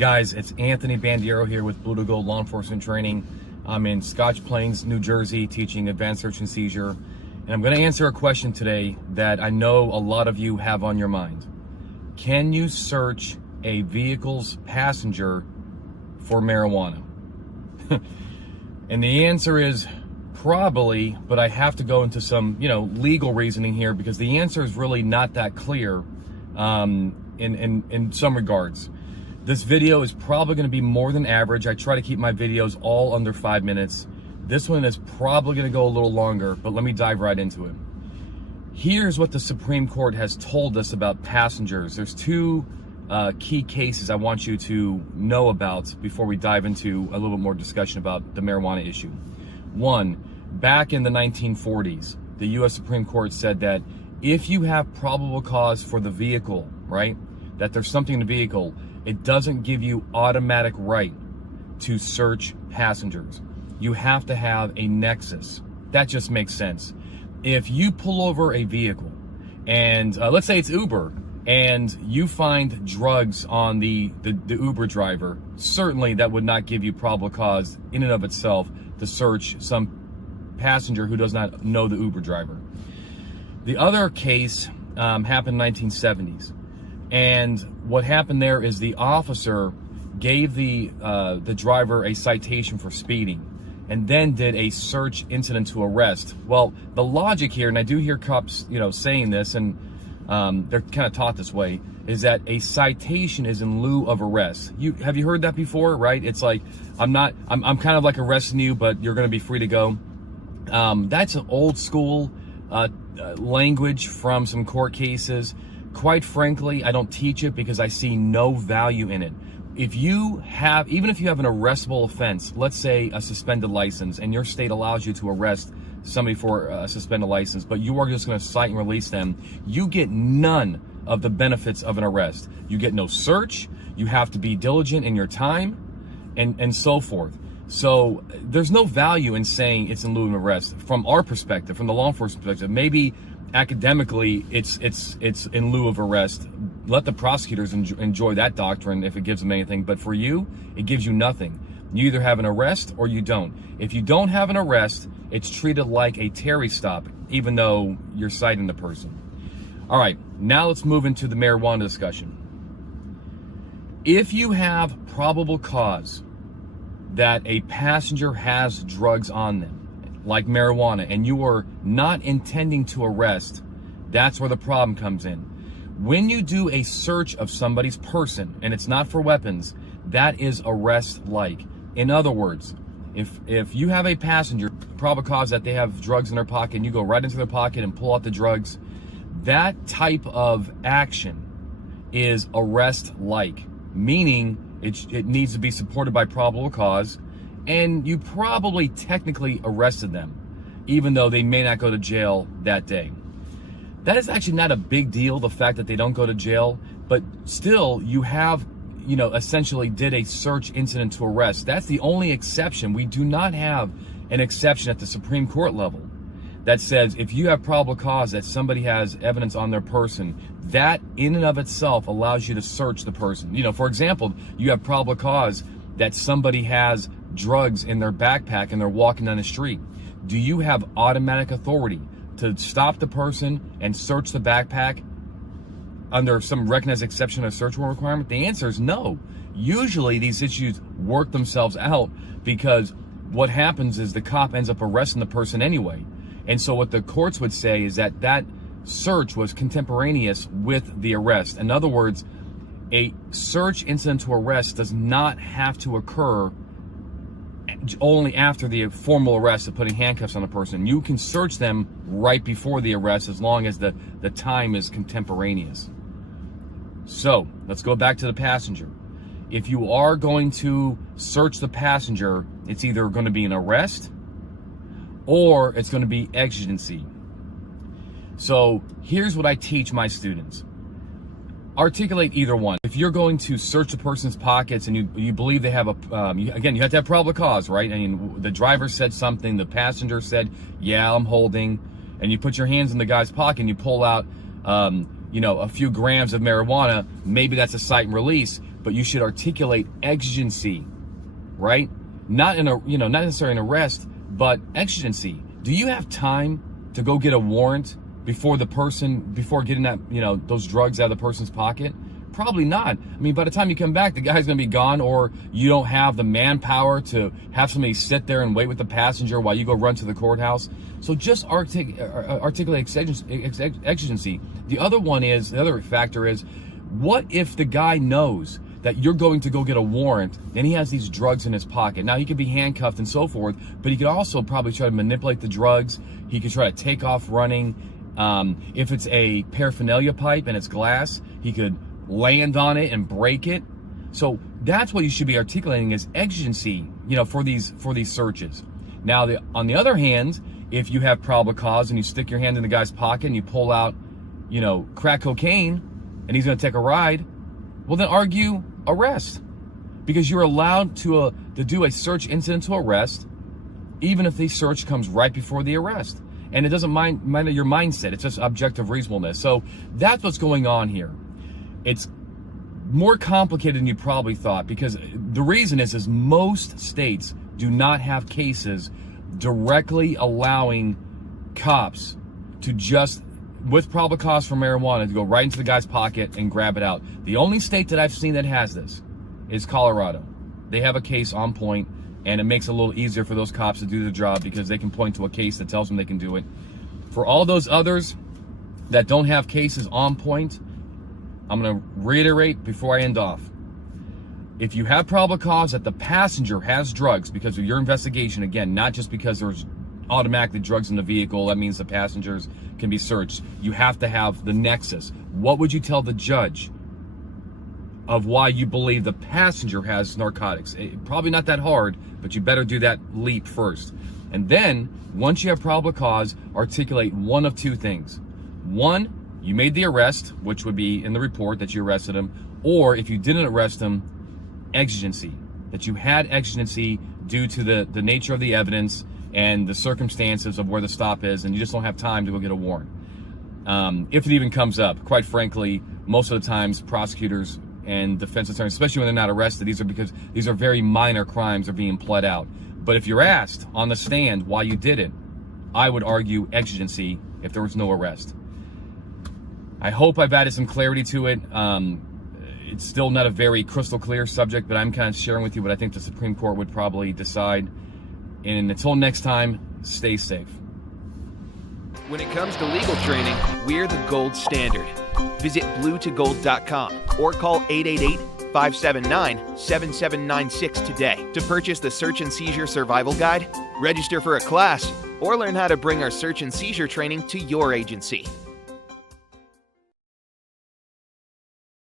guys, it's Anthony Bandiero here with Blue to Gold Law Enforcement Training. I'm in Scotch Plains, New Jersey, teaching advanced search and seizure. And I'm going to answer a question today that I know a lot of you have on your mind. Can you search a vehicle's passenger for marijuana? And the answer is probably, but I have to go into some, legal reasoning here because the answer is really not that clear in some regards. This video is probably going to be more than average. I try to keep my videos all under 5 minutes. This one is probably going to go a little longer, but let me dive right into it. Here's what the Supreme Court has told us about passengers. There's two key cases I want you to know about before we dive into a little bit more discussion about the marijuana issue. One, back in the 1940s, the U.S. Supreme Court said that if you have probable cause for the vehicle, right, that there's something in the vehicle, it doesn't give you automatic right to search passengers. You have to have a nexus. That just makes sense. If you pull over a vehicle and let's say it's Uber and you find drugs on the Uber driver, certainly that would not give you probable cause in and of itself to search some passenger who does not know the Uber driver. The other case happened in the 1970s. And what happened there is the officer gave the driver a citation for speeding and then did a search incident to arrest. Well, the logic here, and I do hear cops, saying this, and they're kind of taught this way, is that a citation is in lieu of arrest. Have you heard that before, right? It's like, I'm kind of like arresting you, but you're going to be free to go. That's an old school language from some court cases. Quite frankly, I don't teach it because I see no value in it. Even if you have an arrestable offense, let's say a suspended license, and your state allows you to arrest somebody for a suspended license, but you are just going to cite and release them, you get none of the benefits of an arrest. You get no search, you have to be diligent in your time, and so forth. So there's no value in saying it's in lieu of arrest from our perspective, from the law enforcement perspective. Maybe academically it's in lieu of arrest. Let the prosecutors enjoy that doctrine if it gives them anything, but for you, it gives you nothing. You either have an arrest or you don't. If you don't have an arrest, it's treated like a Terry stop, even though you're citing the person. All right, now let's move into the marijuana discussion. If you have probable cause that a passenger has drugs on them, like marijuana, and you are not intending to arrest, that's where the problem comes in. When you do a search of somebody's person, and it's not for weapons, that is arrest-like. In other words, if you have a passenger, probable cause that they have drugs in their pocket, and you go right into their pocket and pull out the drugs, that type of action is arrest-like, meaning it needs to be supported by probable cause, and you probably technically arrested them, even though they may not go to jail that day. That is actually not a big deal, the fact that they don't go to jail, but still you have, essentially did a search incident to arrest. That's the only exception. We do not have an exception at the Supreme Court level that says if you have probable cause that somebody has evidence on their person, that in and of itself allows you to search the person. For example, you have probable cause that somebody has drugs in their backpack and they're walking down the street. Do you have automatic authority to stop the person and search the backpack under some recognized exception or search warrant requirement? The answer is no. Usually these issues work themselves out because what happens is the cop ends up arresting the person anyway. And so what the courts would say is that search was contemporaneous with the arrest. In other words, a search incident to arrest does not have to occur only after the formal arrest of putting handcuffs on a person. You can search them right before the arrest as long as the time is contemporaneous. So let's go back to the passenger. If you are going to search the passenger, it's either going to be an arrest or it's going to be exigency. So here's what I teach my students. Articulate either one. If you're going to search a person's pockets and you believe they have again, you have to have probable cause, right? I mean, the driver said something, the passenger said, yeah, I'm holding, and you put your hands in the guy's pocket and you pull out, a few grams of marijuana, maybe that's a cite and release. but you should articulate exigency, right? Not not necessarily an arrest, but exigency. Do you have time to go get a warrant before getting that, those drugs out of the person's pocket? Probably not. I mean, by the time you come back, the guy's going to be gone, or you don't have the manpower to have somebody sit there and wait with the passenger while you go run to the courthouse. So just articulate exigency. The other factor is, what if the guy knows that you're going to go get a warrant and he has these drugs in his pocket? Now, he could be handcuffed and so forth, but he could also probably try to manipulate the drugs. He could try to take off running. If it's a paraphernalia pipe and it's glass, he could land on it and break it. So that's what you should be articulating as exigency, for these searches. Now, on the other hand, if you have probable cause and you stick your hand in the guy's pocket and you pull out, crack cocaine, and he's going to take a ride, well, then argue arrest, because you're allowed to do a search incident to arrest, even if the search comes right before the arrest. And it doesn't mind your mindset. It's just objective reasonableness. So that's what's going on here. It's more complicated than you probably thought, because the reason is most states do not have cases directly allowing cops to just, with probable cause for marijuana, to go right into the guy's pocket and grab it out. The only state that I've seen that has this is Colorado. They have a case on point, and it makes it a little easier for those cops to do their job because they can point to a case that tells them they can do it. For all those others that don't have cases on point, I'm going to reiterate before I end off. If you have probable cause that the passenger has drugs because of your investigation, again, not just because there's automatically drugs in the vehicle, that means the passengers can be searched. You have to have the nexus. What would you tell the judge of why you believe the passenger has narcotics? Probably not that hard, but you better do that leap first. And then, once you have probable cause, articulate one of two things. One, you made the arrest, which would be in the report that you arrested him, or if you didn't arrest him, exigency, that you had exigency due to the nature of the evidence and the circumstances of where the stop is, and you just don't have time to go get a warrant. If it even comes up, quite frankly, most of the times prosecutors and defense attorneys, especially when they're not arrested, these are very minor crimes are being pled out. But if you're asked on the stand why you did it, I would argue exigency if there was no arrest. I hope I've added some clarity to it. It's still not a very crystal clear subject, but I'm kind of sharing with you what I think the Supreme Court would probably decide. And until next time, stay safe. When it comes to legal training, we're the gold standard. Visit bluetogold.com or call 888-579-7796 today to purchase the Search and Seizure Survival Guide, register for a class, or learn how to bring our search and seizure training to your agency.